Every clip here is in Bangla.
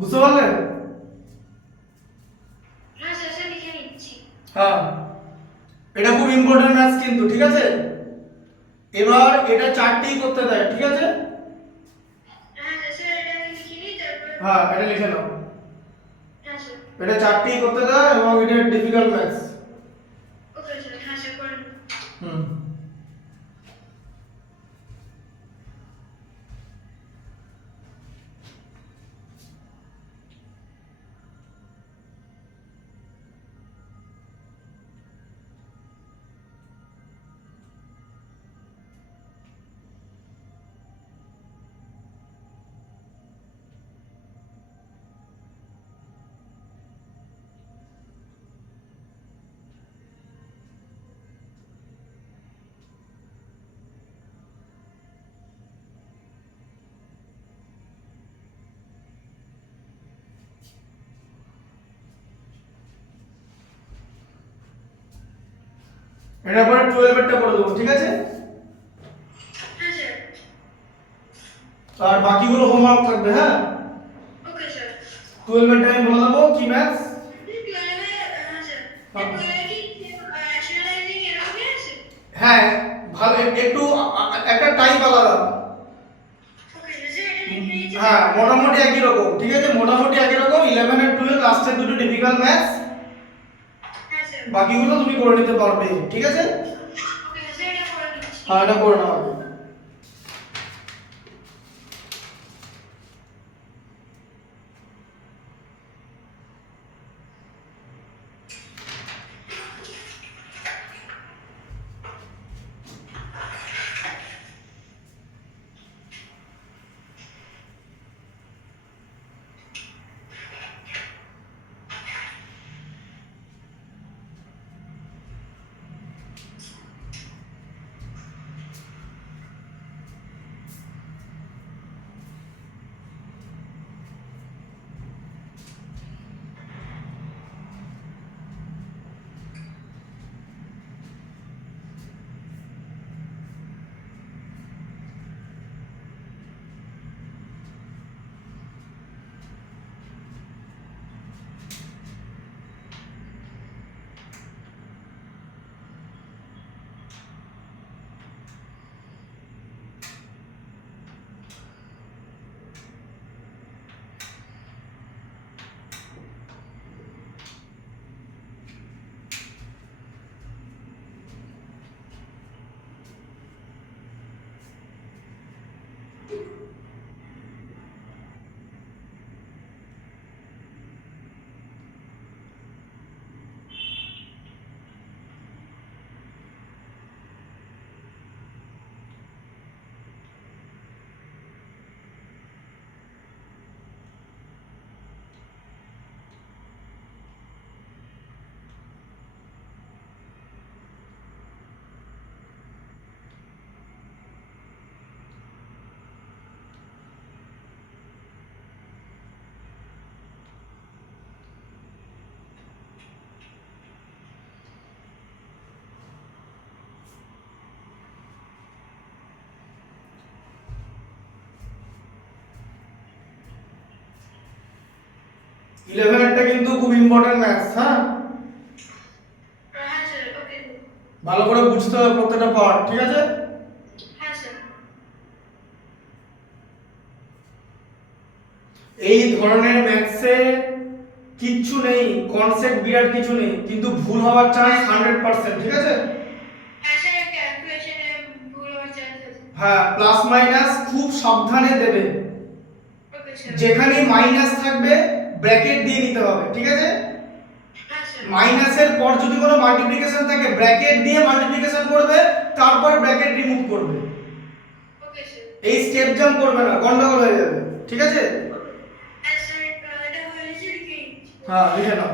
বুঝতে পারলেন? হ্যাঁ স্যার, স্যার লিখে নিচ্ছি। হ্যাঁ, এটা খুব ইম্পর্টেন্ট ম্যাথস কিন্তু, ঠিক আছে? এবার এটা চারটেই করতে দেয়, ঠিক আছে? হ্যাঁ স্যার, স্যার এটা আমি লিখে নিই তারপর। হ্যাঁ, এটা লিখে নাও। হ্যাঁ স্যার। এটা চারটেই করতে দেয় এবং এটা ডিফিকাল্ট ম্যাথস। ওকে স্যার, হ্যাঁ স্যার করে নিন। হুম। এটার পরে 12 এরটা করে দেবো, ঠিক আছে? হ্যাঁ স্যার। আর বাকিগুলো হোমওয়ার্ক থাকবে, হ্যাঁ? Okay sir. 12 এরটা আমি বলে দেবো কি ম্যাথস। 12 হ্যাঁ স্যার। 12 কি রেশনালাইজিং এরকমই আছে? হ্যাঁ, ভালো একটু একটা টাইপ আলাদা। ওকে স্যার, এটা লিখে নিয়েছি। হ্যাঁ, মোটামুটি একই রকম, ঠিক আছে? মোটামুটি একই রকম। 11 আর 12 লাস্টের দুটো ডিফিকাল্ট ম্যাথস, হ্যাঁ স্যার। বাকিগুলো তুমি করে নিতে পারবে, ঠিক আছে? ওকে স্যার, এটা করে নিচ্ছি। হ্যাঁ, এটা করে নাও আগে। 11 এরটা কিন্তু খুব ইম্পর্টেন্ট ম্যাথস, হ্যাঁ? হ্যাঁ স্যার। ওকে। ভালো করে বুঝতে হবে প্রত্যেকটা পার্ট, ঠিক আছে? হ্যাঁ স্যার। এই ধরনের ম্যাথসে কিচ্ছু নেই, কনসেপ্ট বিরাট কিছু নেই, কিন্তু ভুল হওয়ার চান্স 100%, ঠিক আছে? হ্যাঁ স্যার, ক্যালকুলেশনে ভুল হওয়ার চান্স আছে। হ্যাঁ, প্লাস মাইনাস খুব সাবধানে দেবে। Okay sir. যেখানে মাইনাস থাকবে ব্র্যাকেট দিয়ে নিতে হবে, ঠিক আছে? হ্যাঁ স্যার। মাইনাসের পর যদি কোনো মাল্টিপ্লিকেশন থাকে ব্র্যাকেট দিয়ে মাল্টিপ্লিকেশন করবে, তারপর ব্র্যাকেট রিমুভ করবে। Okay sir. এই স্টেপ জাম্প করবে না, গন্ডগোল হয়ে যাবে, ঠিক আছে? হ্যাঁ স্যার, এটা হয়ে গেছে, লিখে নিচ্ছি। হ্যাঁ, লিখে নাও।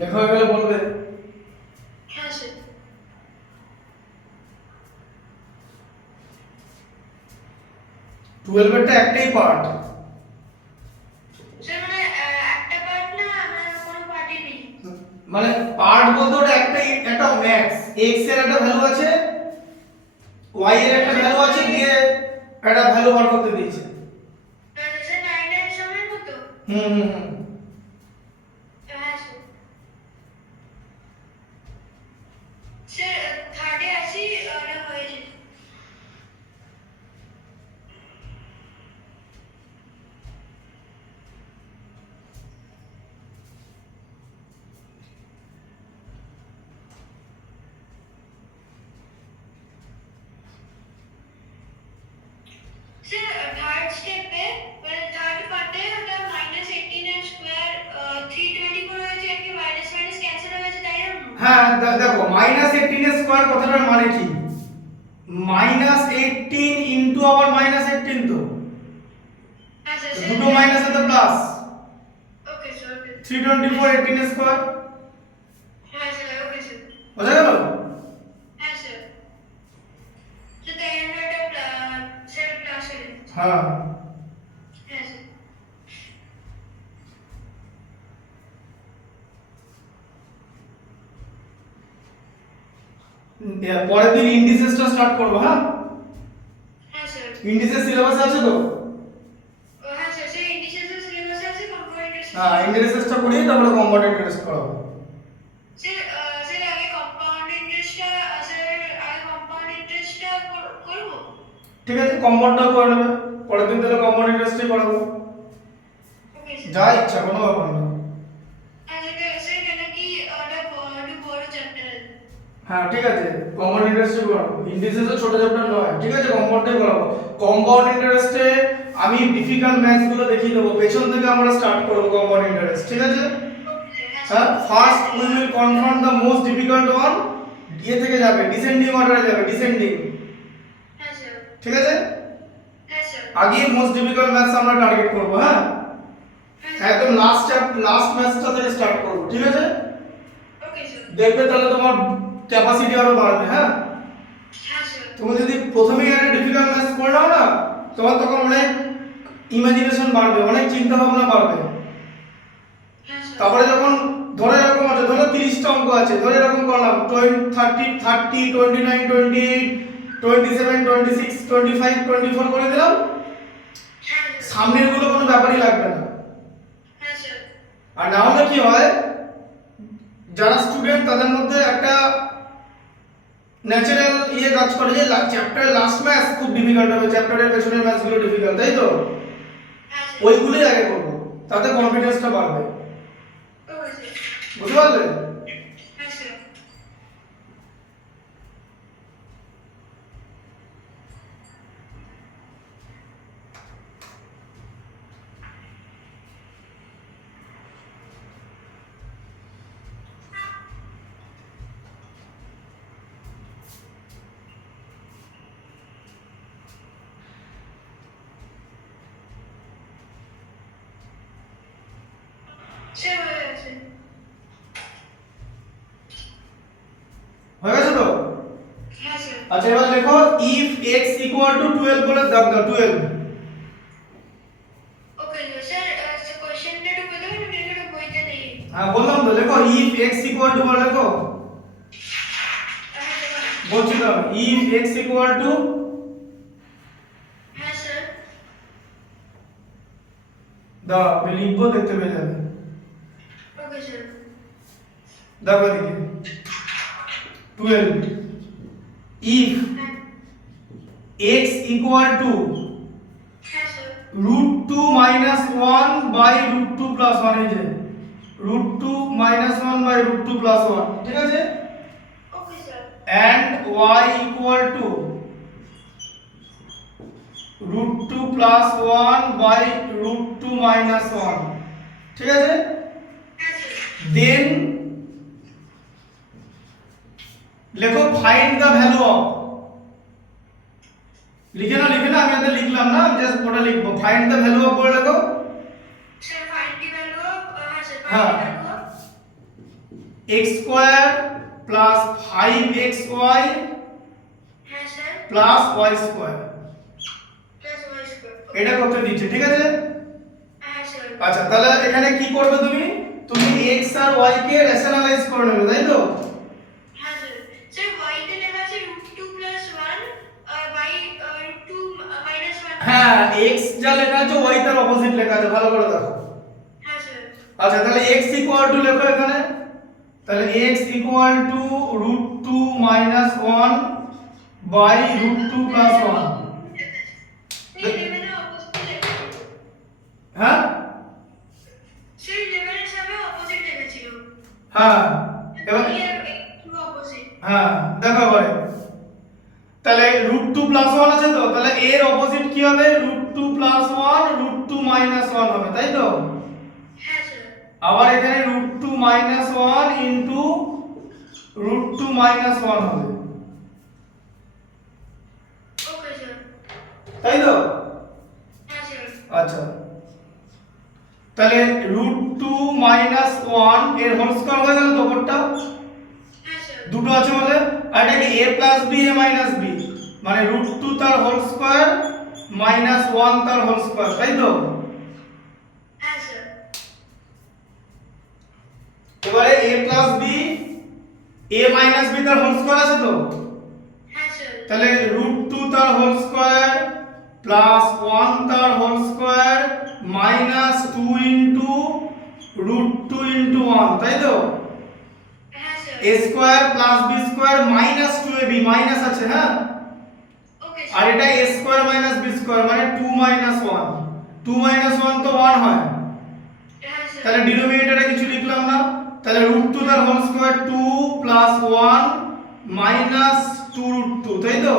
লেখা হয়ে গেলে বলবে। হ্যাঁ স্যার 12 এরটা একটাই পার্ট, স্যার মানে একটা পার্ট না মানে কোনো পার্টই নেই মানে পার্ট বলতে ওটা একটাই, একটা ম্যাক্স, x এর একটা ভ্যালু আছে, y এর একটা ভ্যালু আছে, দিয়ে একটা ভ্যালু বার করতে দিয়েছে। স্যার 9 এর সময় কত হুম হুম হুম। হ্যাঁ স্যার স্যার থার্ডে আসি ওটা হয়েছে স্যার থার্ড স্টেপে মানে থার্ড পার্টে ওটা -18 এর স্কয়ার 320 করে হয়েছে আর কি মাইনাস মাইনাস ক্যান্সেল হয়ে গেছে তাই না হ্যাঁ দেখো -18 এর স্কয়ার কথাটার মানে কি, -18 ইনটু আবার -18 তো হ্যাঁ স্যার দুটো মাইনাস আছে প্লাস ওকে স্যার ওকে 324 18 এর স্কয়ার, হ্যাঁ স্যার ওকে স্যার বোঝা গেল? হ্যাঁ স্যার তো তাই আমরা এটা স্যার ক্লাস করে হ্যাঁ হ্যাঁ স্যার পরের দিন ইন্ডিসেসটা স্টার্ট করব। হ্যাঁ হ্যাঁ স্যার ইন্ডিসেস সিলেবাসে আছে তো? হ্যাঁ স্যার সেই ইন্ডিসেসের সিলেবাস আছে কম্পাউন্ড হ্যাঁ ইন্ডিসেসটা করিয়ে তারপরে কম্পাউন্ড ইন্টারেস্ট করাবো। স্যার স্যার আগে কম্পাউন্ড ইন্টারেস্টটা স্যার আগে কম্পাউন্ড ইন্টারেস্টটা করব ঠিক আছে কম্পাউন্ডটাও করে নেবে, পরের দিন তাহলে কম্পাউন্ড ইন্টারেস্টই করাবো, ওকে স্যার যা ইচ্ছা, কোনো ব্যাপার না। আচ্ছা স্যার কেন কি ওটা বড় চ্যাপ্টার হ্যাঁ ঠিক আছে কম্পাউন্ড ইন্টারেস্টই করাবো, ইন্ডিসেসে ছোট চ্যাপ্টার নয়, ঠিক আছে কম্পাউন্ডটাই করাবো। কম্পাউন্ড ইন্টারেস্টে আমি ডিফিকাল্ট ম্যাথস গুলো দেখিয়ে দেবো, পেছন থেকে আমরা স্টার্ট করবো কম্পাউন্ড ইন্টারেস্ট, ঠিক আছে? হ্যাঁ first we will confront the most difficult one, ইয়ে থেকে যাবে ডিসেন্ডিং অর্ডারে যাবে, ডিসেন্ডিং, হ্যাঁ স্যার ঠিক আছে? হ্যাঁ স্যার আগে মোস্ট ডিফিকাল্ট ম্যাথস আমরা টার্গেট করব। হ্যাঁ একদম লাস্ট ম্যাথসটা থেকে স্টার্ট করব, ঠিক আছে? ওকে স্যার দেখবে তাহলে তোমার ক্যাপাসিটি আরো বাড়বে। হ্যাঁ হ্যাঁ স্যার তুমি যদি প্রথমেই একটা ডিফিকাল্ট ম্যাথস করে নাও না, তোমার তখন অনেক ইমাজিনেশন বাড়বে, অনেক চিন্তা ভাবনা বাড়বে। হ্যাঁ স্যার তারপরে যখন ধরো এরকম আছে, ধরো 30টা অঙ্ক আছে, ধরো এরকম করলাম 20 30 30 29 28 27 26 25 24 করে দিলাম, হ্যাঁ স্যার সামনের গুলো কোনো ব্যাপারই লাগবে না। হ্যাঁ স্যার আর না হলে কি হয়, যারা স্টুডেন্ট তাদের মধ্যে একটা ন্যাচারাল ইয়ে কাজ করে যে চ্যাপ্টারের লাস্ট ম্যাথস খুব ডিফিকাল্ট হবে, চ্যাপ্টারের পেছনের ম্যাথসগুলো ডিফিকাল্ট, তাই তো? হ্যাঁ স্যার ওইগুলোই আগে করবো, তাতে কনফিডেন্সটা বাড়বে, ওকে স্যার বুঝতে পারলে? হ্যাঁ স্যার স্যার হয়ে গেছে হয়ে গেছে তো? হ্যাঁ স্যার আচ্ছা এবার লেখো if x equal to 12 বলে দাগ দাও, 12। ওকে স্যার কোশ্চেনটা একটু বলে দেবেন আমি এটা বইতে নেই হ্যাঁ বললাম তো, লেখো if x equal to বলে লেখো, হ্যাঁ স্যার বলছি তো if x equal to হ্যাঁ স্যার দাও, আমি লিখবো দেখতে পেয়ে যাবে। ওকে স্যার দেখো এদিকে 12 if x equal to হ্যাঁ স্যার √2 minus 1 by √2 plus 1, এই যে √2 minus 1 by √2 plus 1, ঠিক আছে? Okay sir and y equal to √2 plus 1 by √2 minus 1, ঠিক আছে? হ্যাঁ স্যার then লেখো find the value of, লিখে না আমি আগে লিখলাম না, জাস্ট ওটা লিখবো, find the value of বলে লেখো। Sir find the value of হ্যাঁ স্যার হ্যাঁ। Find the value of x square plus 5xy হ্যাঁ sir plus y square plus y square এটা করতে দিচ্ছে, ঠিক আছে? হ্যাঁ স্যার আচ্ছা, তাহলে এখানে কি করবে তুমি? তুমি x আর y কে রেশনালাইজ করে নেবে, তাই তো? হ্যাঁ স্যার স্যার y তে লেখা আছে √2 + 1 আর y √2 - 1 হ্যাঁ, x যা লেখা আছে y তার অপোজিট লেখা আছে, ভালো করে দেখো। হ্যাঁ স্যার আচ্ছা, তাহলে x ইকুয়াল টু লেখো এখানে। তাহলে x ইকুয়াল টু √2 - 1 বাই √2 + 1। এই লেভেলে অপোজিট লেখা ছিল হ্যাঁ সেই লেভেলের সাথে অপোজিট লেখা ছিল হ্যাঁ এবার একটু অপোজিট হ্যাঁ দেখো এবারে, তাহলে √2 + 1 আছে তো, তাহলে এর অপোজিট কি হবে? √2 + 1 √2 - 1 হবে, তাই তো? হ্যাঁ স্যার আবার এখানে √2 - 1 ইনটু √2 - 1 হবে, ওকে স্যার তাই তো? হ্যাঁ স্যার আচ্ছা, তাহলে √2 - 1 এর হোল স্কয়ার হয়ে গেল তো উপরটা, হ্যাঁ স্যার দুটো আছে বলে। আর এটা কি a + b a - b, মানে √2 তার হোল স্কয়ার -1 তার হোল স্কয়ার, তাই তো? হ্যাঁ স্যার এবারে a + b a - b তার হোল স্কয়ার আছে তো, হ্যাঁ স্যার তাহলে √2 তার হোল স্কয়ার প্লাস 1 তার whole square minus 2 into √2 into 1, তাই তো? হ্যাঁ sir a square plus b square minus 2ab, minus আছে, হ্যাঁ? ওকে আর স্যার এটা a square minus b square মানে 2 - 1, 2 - 1 তো 1 হয়, হ্যাঁ স্যার তাহলে ডিনোমিনেটরে কিছু লিখলাম না, তাহলে √2 তার হোল স্কয়ার 2 প্লাস 1 মাইনাস 2 √2, তাই তো?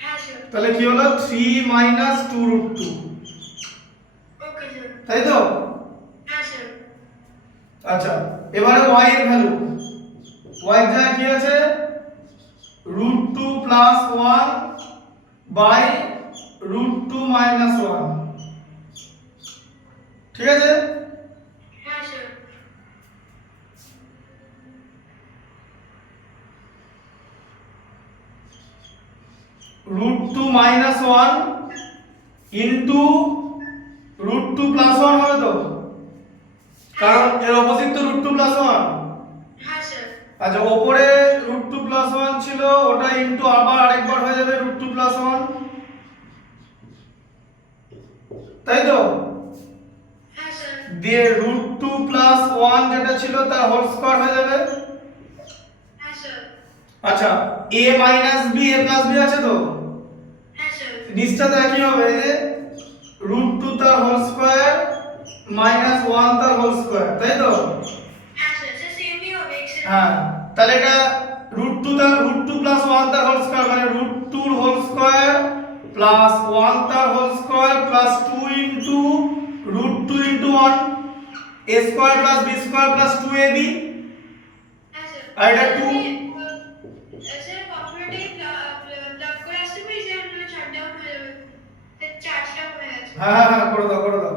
হ্যাঁ স্যার তাহলে কি হলো 3 মাইনাস 2 √2, ওকে স্যার তাই তো? হ্যাঁ স্যার আচ্ছা, এবারে y এর ভ্যালু, y এর জায়গায় কি আছে? √2 প্লাস 1 বাই √2 মাইনাস 1, ঠিক আছে? হ্যাঁ স্যার √2 মাইনাস 1 ইনটু √2 প্লাস 1 হবে তো, কারণ এর অপোজিট তো √2 প্লাস 1। হ্যাঁ স্যার আচ্ছা, উপরে √2 প্লাস 1 ছিল, ওটা ইনটু আবার আরেকবার হয়ে যাবে √2 প্লাস 1, তাই তো? হ্যাঁ স্যার দিয়ে √2 প্লাস 1 যেটা ছিল তার হোল স্কয়ার হয়ে যাবে। হ্যাঁ স্যার আচ্ছা, a minus b a plus b আছে তো, হ্যাঁ স্যার নিচটাতে কি হবে? এই যে √2 তার হোল স্কয়ার মাইনাস 1 তার হোল স্কয়ার, তাই তো? হ্যাঁ স্যার স্যার সেমই হবে x এর হ্যাঁ, তাহলে এটা √2 প্লাস 1 তার হোল স্কয়ার মানে √2 এর হোল স্কয়ার প্লাস 1 তার whole square plus 2 into √2 into 1 a square plus b square plus 2ab, হ্যাঁ স্যার আর এটা 2। স্যার কম্পিউটারে প্লাগ করে আসতে পারি স্যার নাহলে শাটডাউন হয়ে যাবে স্যার চার্জটা হয়ে গেছে হ্যাঁ হ্যাঁ হ্যাঁ, করে দাও করে দাও।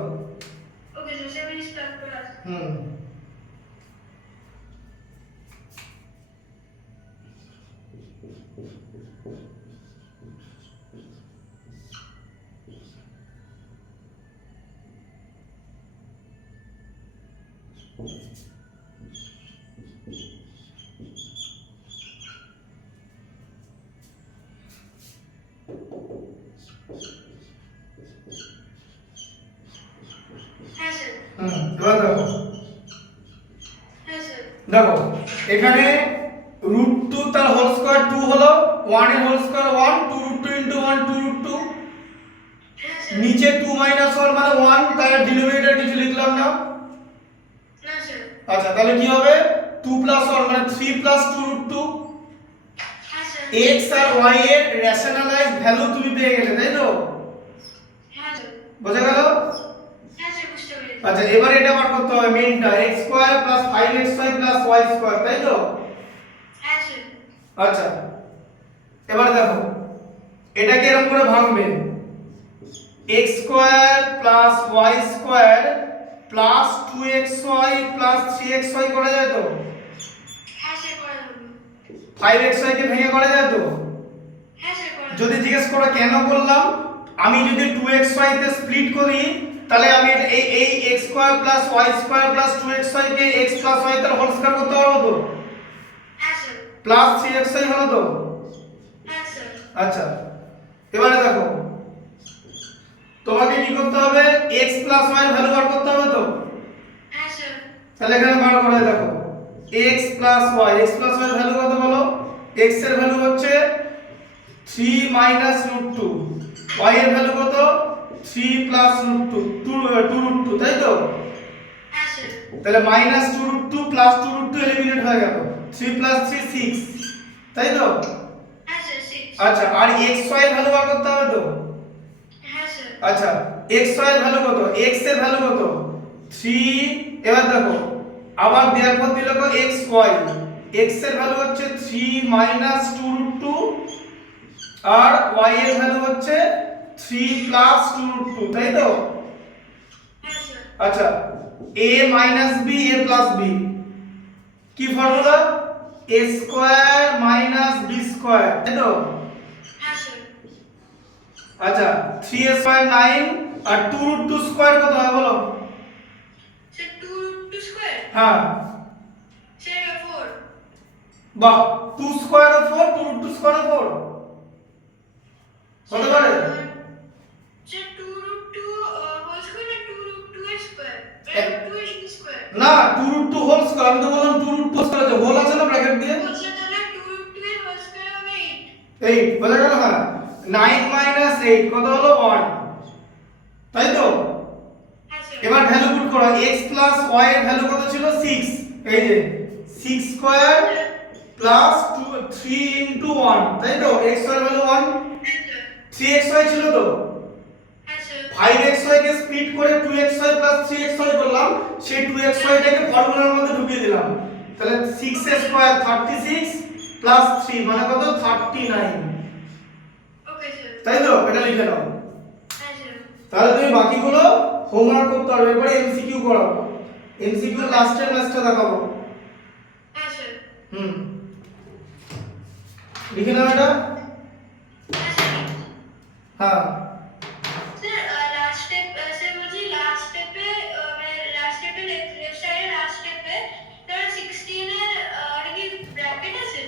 ওকে স্যার 7 মিনিট প্লাগ করে আসতে হুম, হ্যাঁ স্যার এবার দেখো, হ্যাঁ স্যার দেখো এখানে √2 তার হোল স্কয়ার 2 হলো, 1 এর হোল স্কয়ার 1, 2 √2 ইনটু 1 2 √2, হ্যাঁ স্যার নিচে 2 মাইনাস 1 মানে 1, তাই ডিনোমিনেটর কিছু লিখলাম না। না স্যার আচ্ছা, তাহলে কি হবে? 2 প্লাস 1 মানে 3 প্লাস 2 √2, হ্যাঁ স্যার x আর y এর রেশনালাইজড ভ্যালু তুমি পেয়ে গেলে, তাই তো? হ্যাঁ স্যার বোঝা গেল? হ্যাঁ স্যার বুঝতে পেরেছি আচ্ছা, এবারে এটা বার করতে হবে মেইনটা, x square plus 5xy plus y square, তাই তো? হ্যাঁ স্যার আচ্ছা, এবার দেখো এটাকে এরকম করে ভাঙবে, x square plus y square plus 2xy plus 3xy করা যায় তো, 5xy কে ভেঙে করা যায় তো? হ্যাঁ স্যার করা যদি জিজ্ঞেস করো কেন করলাম, আমি যদি 2xy তে স্প্লিট করি তাহলে আমি এই x square plus y square plus 2xy কে x প্লাস y তার হোল স্কয়ার করতে পারবো তো? হ্যাঁ স্যার প্লাস 3xy হলো তো? হ্যাঁ স্যার আচ্ছা, এবারে দেখো তোমাকে কি করতে হবে, x প্লাস y এর ভ্যালু বার করতে হবে তো? হ্যাঁ স্যার তাহলে এখানে বার করে দেখো x plus y, x plus y এর ভ্যালু কত বলো? x এর ভ্যালু হচ্ছে 3 মাইনাস রুট 2, y এর ভ্যালু কত? 3 প্লাস রুট 2, 2 রুট 2, তাই তো? হ্যাঁ স্যার তাহলে minus 2 root 2 plus 2 root 2 eliminate হয়ে গেল, 3 প্লাস 3 6, তাই তো? হ্যাঁ স্যার 6 আচ্ছা, আর xy এর ভ্যালু বার করতে হবে তো? হ্যাঁ স্যার আচ্ছা, xy এর ভ্যালু কত? x এর ভ্যালু কত? 3, এবার দেখো আবার দেওয়ার পর দিল কো xy, x এর ভ্যালু হচ্ছে 3 মাইনাস 2 রুট 2 আর y এর ভ্যালু হচ্ছে 3 প্লাস 2 রুট 2, তাই তো? হ্যাঁ স্যার আচ্ছা, a minus b a plus b, কি formula? a square minus b square, তাই তো? হ্যাঁ স্যার আচ্ছা, 3a স্কয়ার 9 আর 2 রুট 2 স্কয়ার কত হয় বলো? স্যার 2 root 2 স্কয়ার হ্যাঁ, স্যার 4 বাহ, 2 স্কয়ার ও 4, 2 রুট 2 স্কয়ার ও 4 হতে পারে? স্যার 2 root 2 হোল স্কয়ার না 2 root 2 এর স্কয়ার এক- 2 এর স্কয়ার না, 2 রুট 2 হোল স্কয়ার, আমি তো বললাম 2 রুট 2 স্কয়ার আছে, হোল আছে না ব্র্যাকেট দিয়ে? বলছে তাহলে 2 root 2 এর হোল স্কয়ার হবে 8 বোঝা গেল? হ্যাঁ, 9 মাইনাস 8 কত হলো? 1, তাই তো? 8 হ্যাঁ স্যার এবার ভ্যালু পুট করো, x প্লাস y এর ভ্যালু কত ছিল? 6, এই যে 6 স্কয়ার প্লাস 3 ইনটু 1, তাই তো? x এর ভ্যালু 1, 3xy ছিল তো? হ্যাঁ স্যার 5xy কে স্প্লিট করে 2xy প্লাস 3xy করলাম, সেই 2xy টাকে ফর্মুলার মধ্যে ঢুকিয়ে দিলাম, তাহলে 6 স্কয়ার 36 প্লাস 3 মানে কত? 39, ওকে স্যার তাই তো? এটা লিখে নাও। হ্যাঁ স্যার তাহলে তুমি বাকিগুলো হোমওয়ার্ক করতে পারবে, এবারে এমসিকিউ করাবো, এমসিকিউ লাস্টের ম্যাচটা দেখাবো। হ্যাঁ স্যার হুম, লিখে নাও এটা। হ্যাঁ স্যার হ্যাঁ, স্যার লাস্ট স্টেপ স্যার বলছি লাস্ট স্টেপে মানে লাস্ট স্টেপে লেফট সাইডে লাস্ট স্টেপে স্যার 16 এর ওটা কি ব্র্যাকেট আছে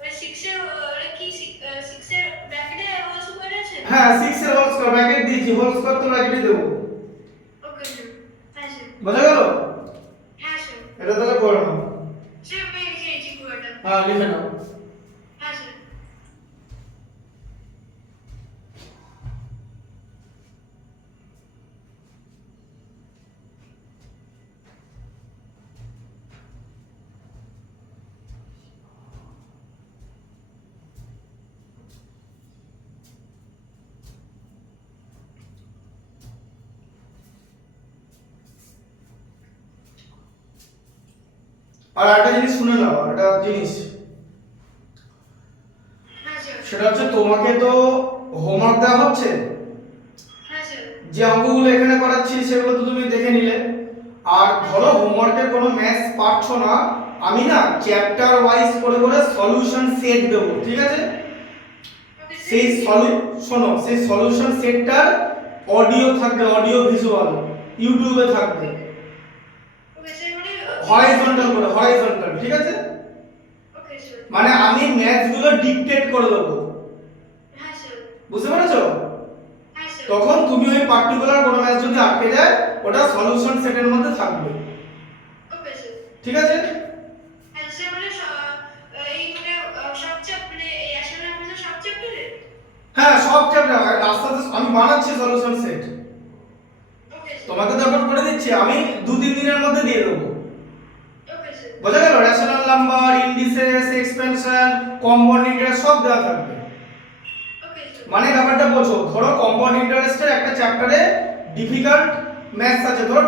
ওই 6 এর ওটা কি 6 এর ব্র্যাকেটে হোল স্কয়ার আছে হ্যাঁ 6 এর হোল স্কয়ার ব্র্যাকেট দিয়েছি, হোল স্কয়ার তো ব্র্যাকেটে দেবো, ওকে স্যার হ্যাঁ স্যার বোঝা গেল? হ্যাঁ স্যার এটা তাহলে করে নাও। স্যার আমি লিখে নিচ্ছি পুরোটা হ্যাঁ, লিখে নাও। হ্যাঁ স্যার আর একটা জিনিস শুনে নাও, একটা জিনিস, হ্যাঁ স্যার সেটা হচ্ছে তোমাকে তো হোমওয়ার্ক দেওয়া হচ্ছে, হ্যাঁ স্যার যে অঙ্কগুলো এখানে করাচ্ছি সেগুলো তো তুমি দেখে নিলে, আর ধরো হোমওয়ার্কের কোনো ম্যাথস পারছো না, আমি না চ্যাপ্টার ওয়াইজ করে করে সলিউশন সেট দেবো, ঠিক আছে? ওকে সেই শোনো, সেই সলিউশন সেটটার অডিও থাকবে, অডিও ভিজুয়াল ইউটিউবে থাকবে, ওকে স্যার মানে হরাইজন্টাল করে, হরাইজন্টাল, ঠিক আছে? ওকে স্যার মানে আমি ম্যাথস গুলো ডিকটেট করে দেবো, হ্যাঁ স্যার বুঝতে পেরেছো? হ্যাঁ স্যার তখন তুমি ওই পার্টিকুলার কোনো ম্যাথ যদি আটকে যায় ওটা সলিউশন সেটের মধ্যে থাকবে, ওকে স্যার ঠিক আছে? হ্যাঁ স্যার মানে এই মানে সব চ্যাপ্টার মানে এই অ্যাসাইনমেন্ট আমাদের সব চ্যাপ্টারে হ্যাঁ, সব চ্যাপ্টার আস্তে আস্তে আমি বানাচ্ছি সলিউশন সেট, ওকে স্যার তোমাকে তো এখন করে দিচ্ছি, আমি 2-3 দিনের মধ্যে দিয়ে দেবো, ওকে স্যার বোঝা গেল? Rational number, indices, expansion, compound interest সব দেওয়া থাকবে। ওকে স্যার মানে ব্যাপারটা বোঝো, ধরো কম্পাউন্ড ইন্টারেস্টের একটা চ্যাপ্টারে ডিফিকাল্ট ম্যাথস আছে, ধরো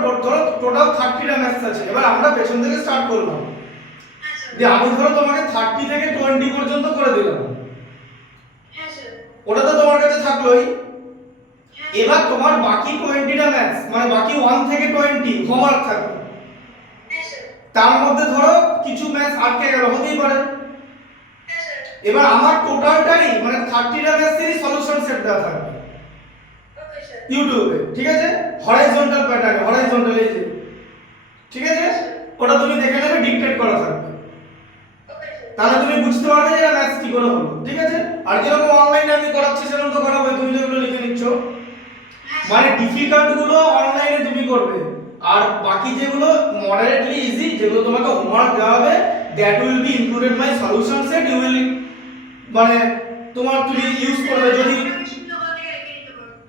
টোটাল 30টা ম্যাথস আছে, এবার আমরা পেছন থেকে স্টার্ট করলাম, হ্যাঁ স্যার যে আমি ধরো তোমাকে 30 থেকে 20 পর্যন্ত করে দিলাম, হ্যাঁ স্যার ওটা তো তোমার কাছে থাকলোই, হ্যাঁ এবার তোমার বাকি 20টা ম্যাথস মানে বাকি 1 থেকে 20 হোমওয়ার্ক থাকবে, হ্যাঁ স্যার তার মধ্যে ধরো কিছু ম্যাথস আটকে গেল, হতেই পারে, এবার আমার টোটালটাই মানে 30টা ম্যাথসেরই সলিউশন সেট দেওয়া থাকবে ওকে স্যার ইউটিউবে, ঠিক আছে, হরাইজন্টাল প্যাটার্ন, হরাইজন্টাল এই যে, ঠিক আছে, ওটা তুমি দেখে নেবে, ডিকটেট করা থাকবে, ওকে স্যার তাহলে তুমি বুঝতে পারবে যে ম্যাথস কি করে হলো, ঠিক আছে। আর যেরকম অনলাইনে আমি করাচ্ছি সেরকম তো করাবো, তুমি যেগুলো লিখে নিচ্ছ, মানে ডিফিকাল্ট গুলো অনলাইনে তুমি করবে, আর বাকি যেগুলো মডারেটলি ইজি, যেগুলো তোমাকে হোমওয়ার্ক দেওয়া হবে, that will be included my solution set, you will মানে তোমার তুমি ইউজ করবে যদি,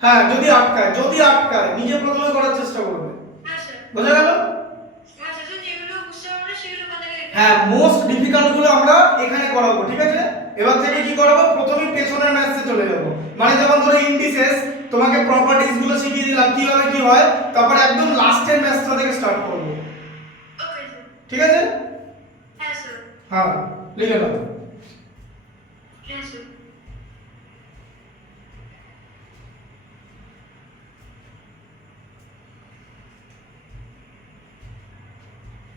হ্যাঁ যদি আটকায়, যদি আটকায় নিজে প্রথমে করার চেষ্টা করবে, বোঝা গেল? হ্যাঁ, মোস্ট ডিফিকাল্ট গুলো আমরা এখানে করাবো, ঠিক আছে। এবার থেকে কি করাবো, প্রথমেই পেছনের ম্যাথসে চলে যাব, মানে যেমন ধরো ইন্ডিসেস, তোমাকে প্রপার্টিজ গুলো শিখিয়ে দিলাম কিভাবে কি হয়, তারপর একদম লাস্টের ম্যাথসটা থেকে স্টার্ট করব, ঠিক আছে। হ্যাঁ, লিখে নাও।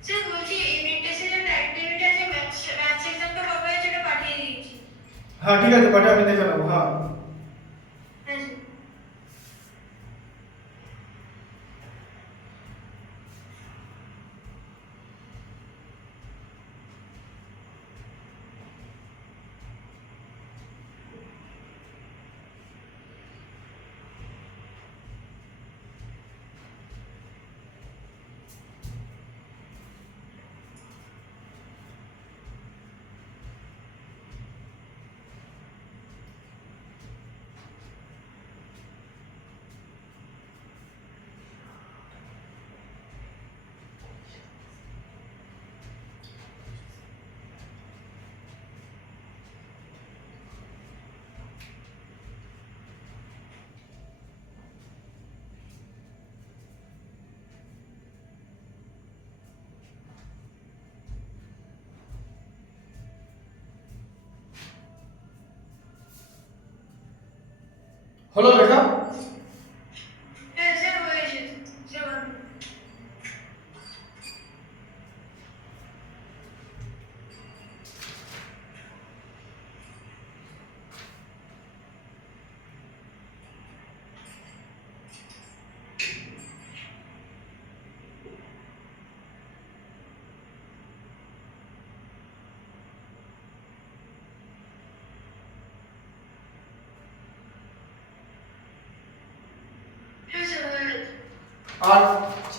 স্যার বলছি ইউনিট টেস্টের যে টাইম টেবিলটা আছে ম্যাথস এক্সামটা কবে আছে এটা পাঠিয়ে দিয়েছি। হ্যাঁ ঠিক আছে, পাঠিয়ে আমি দেখে নেবো। হ্যাঁ হ্যাঁ স্যার হলো লেখা? হ্যাঁ স্যার হয়েছে স্যার আর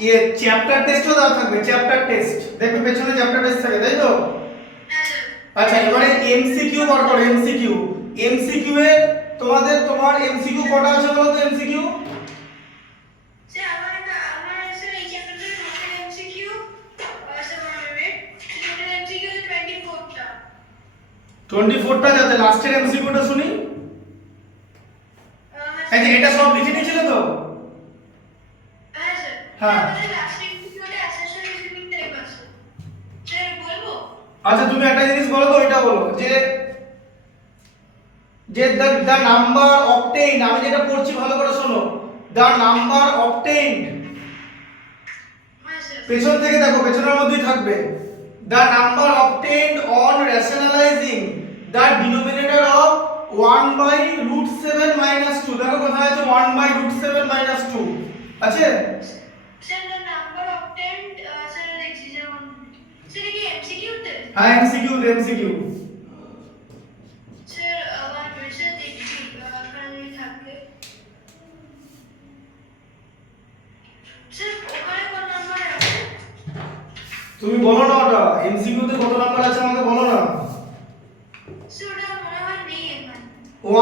ये চ্যাপ্টার টেস্টও দেওয়া থাকবে, চ্যাপ্টার টেস্ট দেখবে পেছনে চ্যাপ্টার টেস্ট থাকে, তাই তো? আচ্ছা এবারে এমসিকিউ বার করো, এমসিকিউ, এমসিকিউ এ তোমার এমসিকিউ কটা আছে বলো তো? এমসিকিউ স্যার আমার স্যার এই চ্যাপ্টারে total MCQ sir total MCQ 24টা 24টা যাতে লাস্টের এমসিকিউটা শুনি। এই যে এটা সব লিখে নিয়েছিলে তো? হ্যাঁ স্যার হ্যাঁ। আমাদের লাস্ট এমসিকিউটা অ্যাসেসমেন্ট রিজনিং টাইপ আছে স্যার বলবো। আচ্ছা তুমি একটা জিনিস বলো তো, ওইটা বলো যে the number obtained, আমি যেটা পড়ছি ভালো করে শোনো, the number obtained, হ্যাঁ স্যার পেছন থেকে দেখো, পেছনের মধ্যেই থাকবে, the number obtained on rationalizing the denominator of 1 by root 7 minus 2, দেখো কোথায় আছে 1 by root 7 minus 2 আছে? Sir the number obtained sir লিখছি যেমন স্যার কি এমসিকিউ তে হ্যাঁ এমসিকিউ, এমসিকিউ স্যার আমার মেসেজ দেখছি ওখানে থাকে স্যার ওখানে কোন নাম্বার আছে তুমি বলো না, ওটা এমসিকিউ তে কত নাম্বার আছে আমাকে বলো না। স্যার ওটা মনে হয় নেই এখানে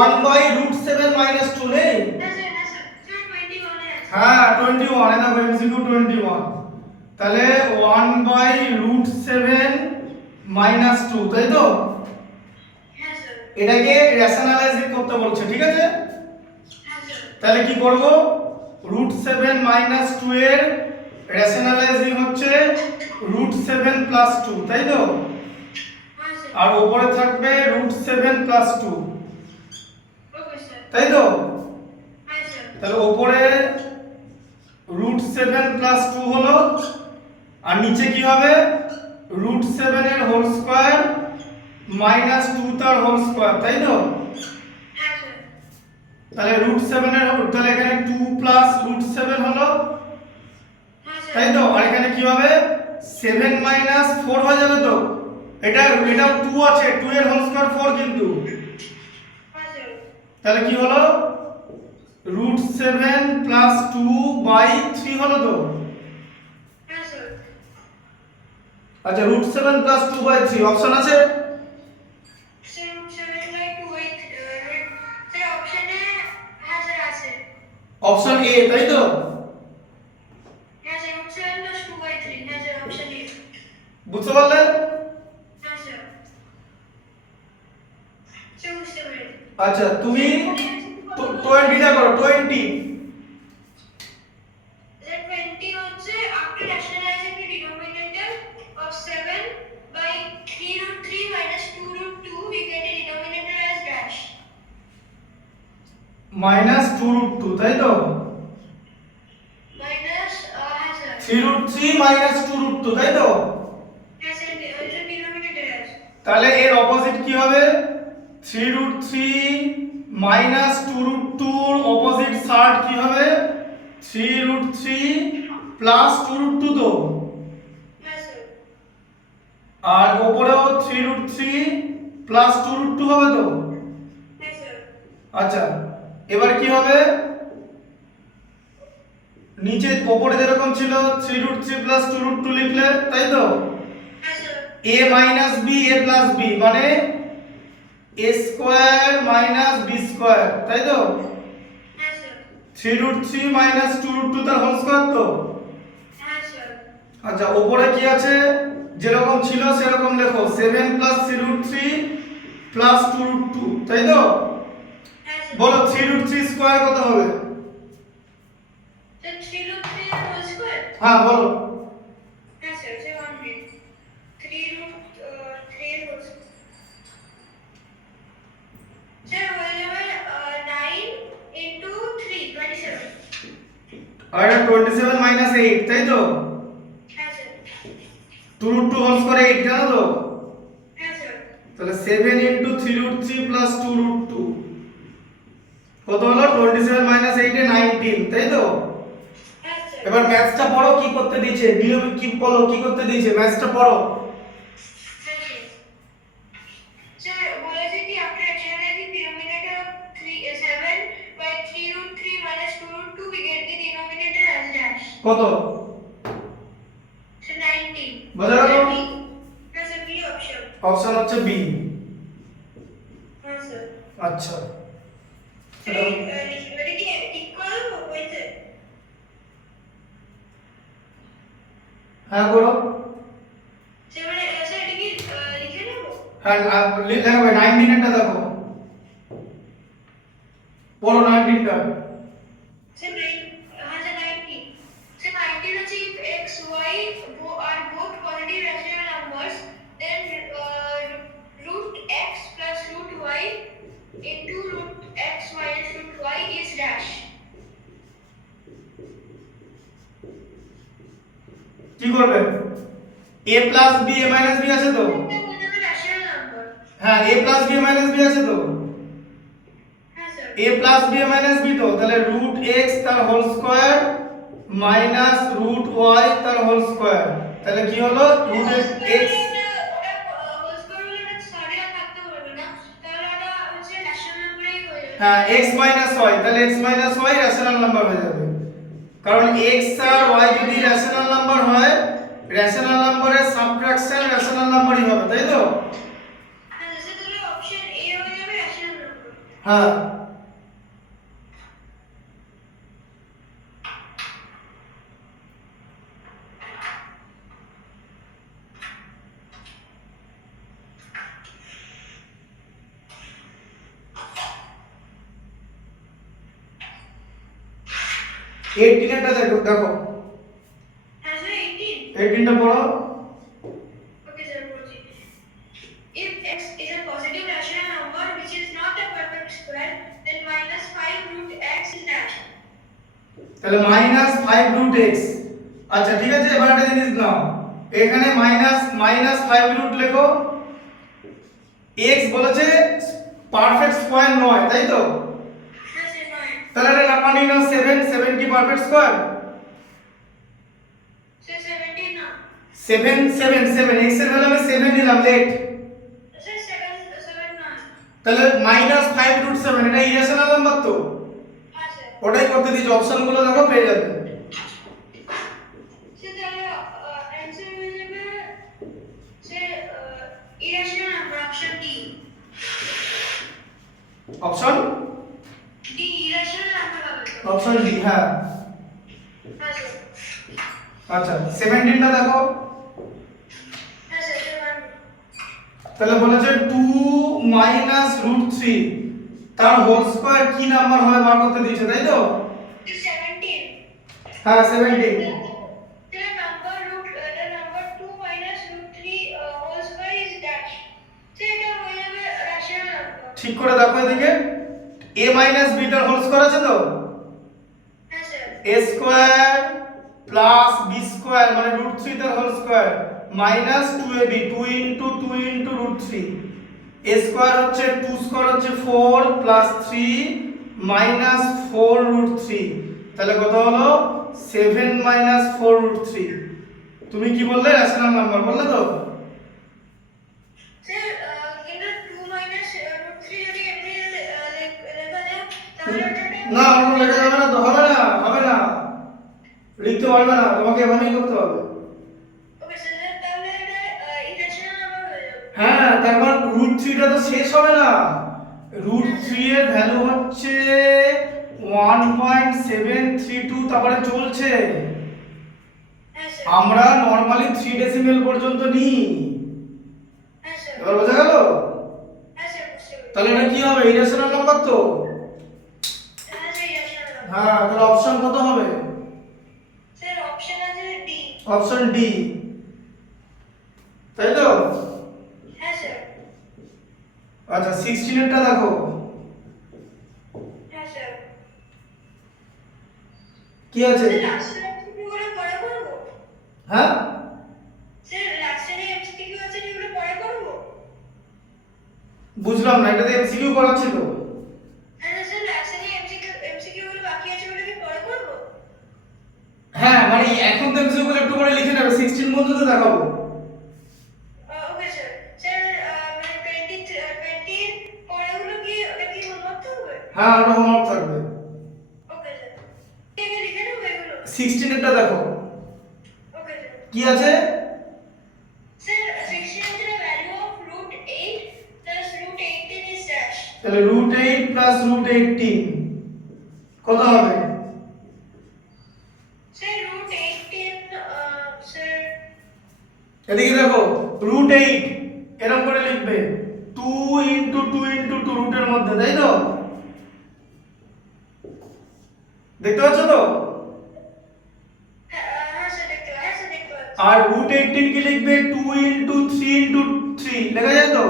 1 by root 7 minus 2 নেই? না স্যার না স্যার স্যার 21 এ আছে হ্যাঁ 21, এটা এমসিকিউ 21, তাহলে 1 by root 7 minus 2, তাই তো? হ্যাঁ স্যার এটাকে রেশনালাইজ করতে বলছে, ঠিক আছে। হ্যাঁ স্যার তাহলে কি করব, root 7 minus 2 এর রেশনালাইজিং হচ্ছে root 7 plus 2, তাই তো? হ্যাঁ স্যার আর উপরে থাকবে root 7 plus 2, ওকে স্যার তাই তো? হ্যাঁ স্যার তাহলে উপরে root 7 plus 2 হলো, আর নিচে কি হবে root 7 এর হোল স্কয়ার মাইনাস টু তার হোল স্কোয়ার, তাই তো? হ্যাঁ স্যার। তাহলে √7 এর তাহলে এখানে 2 প্লাস √7 হলো, হ্যাঁ স্যার। তাই তো? আর এখানে কি হবে 7 মাইনাস 4 হয়ে যাবে তো, এটাও 2 আছে, 2 এর হোল স্কয়ার 4 কিন্তু, হ্যাঁ স্যার। তাহলে কি হলো √7 প্লাস 2/3 হলো তো। হ্যাঁ স্যার। আচ্ছা √7 প্লাস 2/3 অপশন আছে? স্যার 7/2 স্যার অপশনে হ্যাঁ স্যার আছে। অপশন এ, তাই তো? হ্যাঁ স্যার 7/2/3 হ্যাঁ স্যার অপশন এ। বুঝতে পারলেন? হ্যাঁ স্যার। স্যার বুঝতে পেরেছি। আচ্ছা তুমি 20টা করো, 20। স্যার 20 হচ্ছে after rationalizing the denominator of 7/3√3 minus 2√2 we get a denominator as dash. Minus 2√2, তাই তো? Minus হ্যাঁ স্যার। 3√3 মাইনাস 2√2, তাই তো? হ্যাঁ স্যার এটা denominator as। তাহলে এর অপোজিট কি হবে? 3√3 মাইনাস 2√2 এর অপোজিট সাইড কি হবে? 3√3 প্লাস 2√2 তো, হ্যাঁ স্যার। আর উপরেও 3√3 প্লাস 2√2 হবে তো। হ্যাঁ স্যার। আচ্ছা এবার কি হবে? নিচে উপরে যেরকম ছিল 3√3 প্লাস 2√2 লিখলে, তাই তো? হ্যাঁ sir. a minus b a plus b মানে a square minus b square, তাই তো? হ্যাঁ স্যার। 3√3 মাইনাস 2√2 তার হোল স্কয়ার তো। হ্যাঁ স্যার। আচ্ছা উপরে কি আছে? যেরকম ছিল সেরকম লেখো, 7 প্লাস 3√3 প্লাস 2√2, তাই তো? হ্যাঁ স্যার। বলো 3√3 স্কয়ার কত হবে? স্যার 3√3 এর হোল স্কয়ার। হ্যাঁ বলো। হ্যাঁ স্যার স্যার 1 মিনিট 3√3 এর হোল স্কয়ার স্যার হয়ে যাবে 9 into 3 27। আর এটা 27 মাইনাস 8, তাই তো? হ্যাঁ স্যার। 2√2 হোল স্কয়ার 8, জানো তো? হ্যাঁ স্যার। তাহলে 7 into 3√3 প্লাস 2√2 কত হলো? 27 মাইনাস 8 এ 19, তাই তো? হ্যাঁ স্যার। এবার ম্যাথসটা পড়ো, কি করতে দিয়েছে নিয়ম, কি বলো কি করতে দিয়েছে, ম্যাথসটা পড়ো। হ্যাঁ স্যার। স্যার বলেছে কি after rationalizing the denominator of 7/3√3 minus 2√2 we get the denominator as dash. কত? স্যার 19। বোঝা গেল? হ্যাঁ স্যার বি অপশন। অপশন হচ্ছে বি। হ্যাঁ স্যার। আচ্ছা স্যার এটা কি ইকুয়াল হয়েছে? হ্যাঁ করো। স্যার স্যার এটা কি লিখে নেব? হ্যাঁ লেখা হবে 19 এরটা দেখো, পড়ো 19টা। স্যার হ্যাঁ স্যার 19। স্যার 19 হচ্ছে if x y are both positive rational numbers then root x plus root y into root x minus root y is dash. কি করবে? a plus b a minus b আছে তো? rational number. হ্যাঁ a plus b a minus b আছে তো? হ্যাঁ sir. a plus b a minus b তো, তাহলে রুট x তার whole square minus root y তার হোল স্কয়ার, তাহলে কি হলো? রুট x হ্যাঁ x মাইনাস y, তাহলে x minus y rational number হয়ে যাবে, কারণ x আর y যদি রেশনাল নাম্বার হয়, রেশনাল নাম্বারের সাবট্রাকশন রেশনাল নাম্বারই হবে, তাই তো? হ্যাঁ এইটিনটা দেখো, দেখো 18টা পড়ো। If x is a positive rational number which is not a perfect square, then minus 5 root x is dash. তাহলে মাইনাস 5 রুট x। আচ্ছা ঠিক আছে, এবার একটা জিনিস নাও, এখানে মাইনাস 5 রুট লেখো, x বলেছে পারফেক্ট স্কয়ার নয়, তাই তো? হ্যাঁ স্যার নয়। তাহলে এটা নাম্বার নিয়ে নাও 7, 7 কি পারফেক্ট স্কয়ার? স্যার 17 না। 7 7 7 x এর ভ্যালু আমি 7 নিলাম লেট। স্যার 7 না। তাহলে -5√7 এটা ইরেশনাল নাম্বার তো? হ্যাঁ স্যার। ওটাই করতে দিয়েছি, অপশনগুলো দেখো পেয়ে যাবে। স্যার তাহলে অ্যানসার হয়ে যাবে sir irrational number option D. Option D irrational number হবে। অপশন ডি, হ্যাঁ। হ্যাঁ স্যার। আচ্ছা 17টা দেখো। হ্যাঁ স্যার 7। তাহলে বলেছে 2 - √3 তার হোল স্কয়ার কি নাম্বার হবে বার করতে দিয়েছে, তাই তো? 17। হ্যাঁ 17। The number 2 minus √3 whole square is dash. So এটা হয়ে যাবে rational number. ঠিক করে দেখো এদিকে, a - b তার হোল স্কয়ার আছে তো? হ্যাঁ sir. a square plus b square মানে √3 তার whole square minus 2ab 2 * 2 * √3 a square হচ্ছে 2 স্কয়ার হচ্ছে 4 প্লাস 3 মাইনাস 4√3, তাহলে কত হলো 7 - 4√3। তুমি কি বললে, রেশনাল নাম্বার বললে তো? স্যার কিন্তু 2 minus √3 যদি এমনি লেখা যায় তাহলে ওটা না ওরকম লেখা যাবে না তো, হবে না হবে না, লিখতে পারবে না, তোমাকে এভাবেই করতে হবে। ওকে স্যার তাহলে এটা ইরেশনাল নাম্বার হয়ে যাবে। হ্যাঁ তারপর √3টা তো শেষ হবে না, √3 এর ভ্যালু হচ্ছে 1.732, তারপরে চলছে। হ্যাঁ স্যার। আমরা নরমালি 3 ডেসিমেল পর্যন্ত নিই। হ্যাঁ স্যার। এবার বোঝা গেল? হ্যাঁ স্যার বুঝতে পেরেছি। তাহলে এটা কি হবে, ইরেশনাল নাম্বার তো? হ্যাঁ স্যার ইরেশনাল নাম্বার। হ্যাঁ তাহলে অপশন কত হবে? স্যার অপশন আছে ডি। অপশন ডি, তাই তো? হ্যাঁ স্যার। আচ্ছা 16 এরটা দেখো। হ্যাঁ স্যার। কি আছে? স্যার লাস্টের এমসিকিউ গুলো পরে করব? হ্যাঁ স্যার লাস্টের এমসিকিউ আছে যেগুলো পরে করব? বুঝলাম না, এটাতে এমসিকিউ করা ছিল। হ্যাঁ স্যার লাস্টের এমসিকিউ গুলো বাকি আছে ওগুলো কি পরে করব? হ্যাঁ মানে এখন তো এমসিকিউ গুলো একটু পরে লিখে নেবে, 16 মধ্যে তো দেখাবো। Okay sir. স্যার মানে 20 পরেগুলো কি ওটা কি হোমওয়ার্ক থাকবে? হ্যাঁ ওটা হোমওয়ার্ক থাকবে। Okay sir. ঠিক আছে লিখে নেব এগুলো। 16 এরটা দেখো ওকে স্যার। কি আছে। Sir 16 is the value of √8 plus √18 is dash. তাহলে √8 প্লাস √18 কত হবে? স্যার √18 স্যার এদিকে দেখো √8 এরকম করে লিখবে 2 * 2 * 2 রুটের মধ্যে, তাই তো? দেখতে পাচ্ছ তো? হ্যাঁ স্যার দেখতে পাচ্ছি। আর √18 কি লিখবে 2 * 3 * 3 লেখা যায় তো?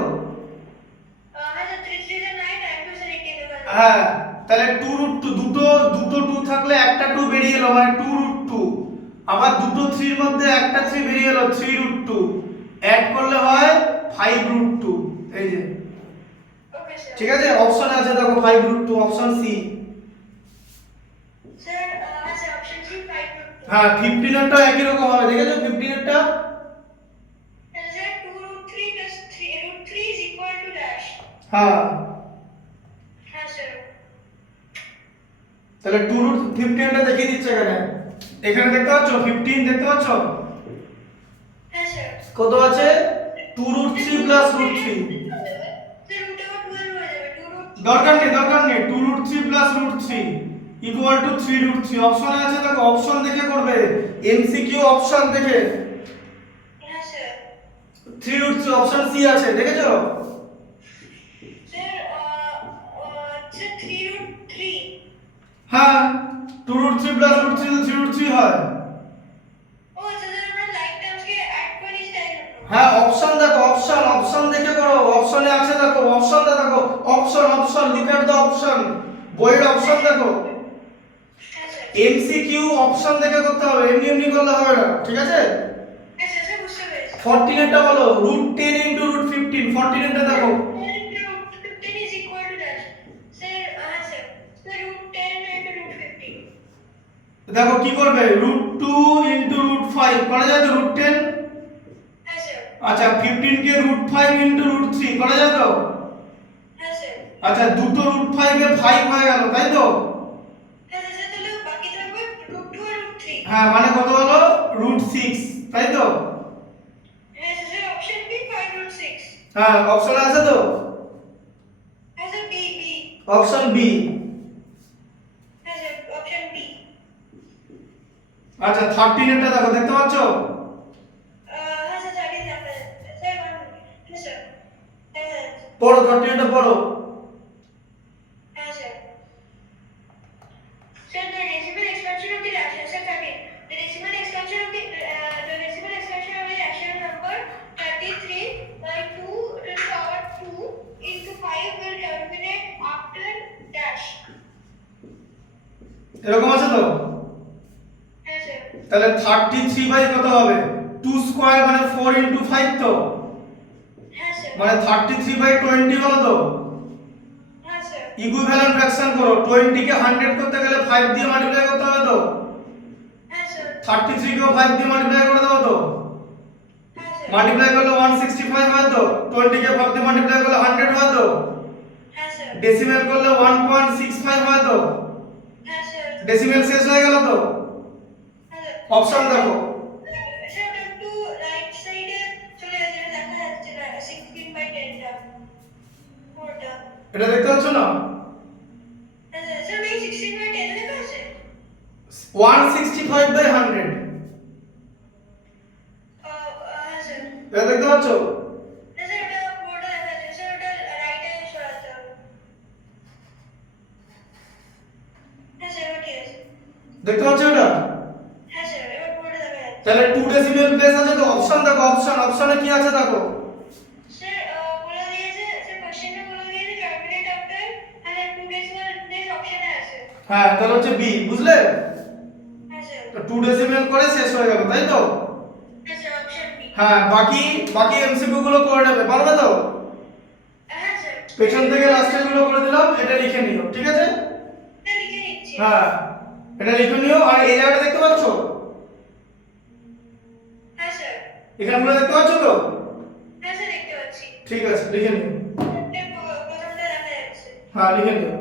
হ্যাঁ স্যার 3 3 9 9 2 স্যার 18 দেওয়া যায়। হ্যাঁ তাহলে 2√2 দুটো 2 থাকলে একটা 2 বেরিয়ে এলো মানে 2√2, আবার দুটো 3 এর মধ্যে একটা 3 বেরিয়ে এলো 3√2, অ্যাড করলে হয় 5√2। এই যে ওকে স্যার। ঠিক আছে, অপশনে আছে দেখো 5√2, অপশন সি। স্যার হ্যাঁ স্যার অপশন সি 5 হ্যাঁ 15 এরটা একই রকম হবে, দেখেছো 15 এরটা? Sir 2√3 plus 3 is equal to dash. হ্যাঁ হ্যাঁ স্যার। তাহলে 2√15 টা দেখিয়ে দিচ্ছে এখানে, এখানে দেখতে পাচ্ছ 15 দেখতে পাচ্ছ হ্যাঁ স্যার। কত আছে 2√3 প্লাস √3। স্যার √12 হয়ে যাবে 2√3 দরকার নেই 2√3 প্লাস √3 ইকুয়াল টু 3√3। অপশনে আছে দেখো, অপশন দেখে করবে, এমসিকিউ অপশন দেখে। হ্যাঁ স্যার। 3√3 অপশন সি আছে, দেখেছো? স্যার স্যার 3√3 হ্যাঁ 2√3 প্লাস √3 তো 3√3 হয়। ও স্যার আমরা লাইক টার্মসকে অ্যাড করে দিই তাই জন্য। হ্যাঁ অপশন দেখো, অপশন দেখে করো, অপশনে আছে দেখো, অপশনটা দেখো, option look at the option, বইয়ের অপশন দেখো। হ্যাঁ স্যার। এমসিকিউ অপশন দেখে করতে হবে, এমনি এমনি করলে হবে না, ঠিক আছে? হ্যাঁ স্যার বুঝতে পেরেছি। 14 এরটা বলো √10 * √15, 14 এরটা দেখো। স্যার দেখো কি করবে, √2 ইনটু √5 করা যায় তো, √10। হ্যাঁ স্যার। আচ্ছা 15 কে √5 ইনটু √3 করা যায় তো। হ্যাঁ স্যার। আচ্ছা দুটো √5 এ 5 হয়ে গেল তাই তো। হ্যাঁ স্যার, তাহলে বাকি থাকবে √2 আর √3। হ্যাঁ মানে কত হলো, √6 তাই তো। হ্যাঁ স্যার, অপশন বি 5 √6। হ্যাঁ অপশন আছে তো, হ্যাঁ sir, B B. Option B. হ্যাঁ স্যার, অপশন বি। আচ্ছা 13 এরটা দেখো, দেখতে পাচ্ছ। হ্যাঁ স্যার, 13 নাম্বার স্যার। হ্যাঁ স্যার। হ্যাঁ পড়ো 13 এরটা পড়ো। হ্যাঁ sir. Sir, the decimal expansion of the rational, sir, 13. The decimal expansion of the decimal expansion of the rational number 33 by 2 to the power 2 into 5 will terminate after dash. এরকম আছে তো। হ্যাঁ স্যার। তাহলে 33 বাই কত হবে, 2 স্কয়ার মানে 4 ইনটু 5 তো, হ্যাঁ স্যার। মানে 33 বাই 20 হলো তো। হ্যাঁ স্যার। ইকুইভ্যালেন্ট ফ্র্যাকশন করো, 20 কে 100 করতে গেলে 5 দিয়ে মাল্টিপ্লাই করতে হবে তো, হ্যাঁ স্যার। 33 কেও 5 দিয়ে মাল্টিপ্লাই করে দাও তো, হ্যাঁ স্যার। মাল্টিপ্লাই করলে 165 হয় তো, 20 কে 5 দিয়ে মাল্টিপ্লাই করলে 100 হয় তো, হ্যাঁ স্যার। ডেসিমেল করলে 1.65 হয় তো, হ্যাঁ স্যার। ডেসিমেল শেষ হয়ে গেল তো। হ্যাঁ স্যার। অপশন দেখো, স্যার, ওটা একটু রাইট সাইডে চলে গেছে, এটা দেখা যাচ্ছে না, 16 by 10 টা ওটা। এটা দেখতে পাচ্ছ না, হ্যাঁ স্যার। স্যার, এই 16 by 10 লেখা আছে। 165 বাই 100, হ্যাঁ স্যার। এটা দেখতে পাচ্ছ। না স্যার, ওটা পুরোটা দেখা যাচ্ছে স্যার, ওটা রাইটে সরাতে হবে। হ্যাঁ স্যার, এবার ঠিক আছে। দেখতে পাচ্ছ এটা। হ্যাঁ স্যার, এবার পুরোটা দেখা যাচ্ছে। তাহলে 2 ডেসিমেল প্লেস আছে তো, অপশন দেখো, অপশনে কি আছে দেখো। স্যার, বলে দিয়েছে স্যার, কোশ্চেনটা বলে দিয়েছে টার্মিনেট আফটার, আর 2 ডেসিমাল প্লেস অপশনে আছে। হ্যাঁ তাহলে হচ্ছে বি, বুঝলে। হ্যাঁ স্যার। তো 2 ডেসিমেল করে শেষ হয়ে গেল তাই তো। হ্যাঁ স্যার, অপশন বি। হ্যাঁ বাকি এমসিকিউ গুলো করে নেবে, পারবে তো। হ্যাঁ স্যার। পেছন থেকে লাস্টের গুলো করে দিলাম, এটা লিখে নিও, ঠিক আছে। এটা লিখে নিচ্ছি। হ্যাঁ এটা লিখে নিও। আর এই জায়গাটা দেখতে পাচ্ছ, হ্যাঁ স্যার। এখানগুলো দেখতে পাচ্ছ তো। হ্যাঁ স্যার, দেখতে পাচ্ছি। ঠিক আছে লিখে নিও। প্রথমটা দেখা যাচ্ছে। হ্যাঁ লিখে নিও।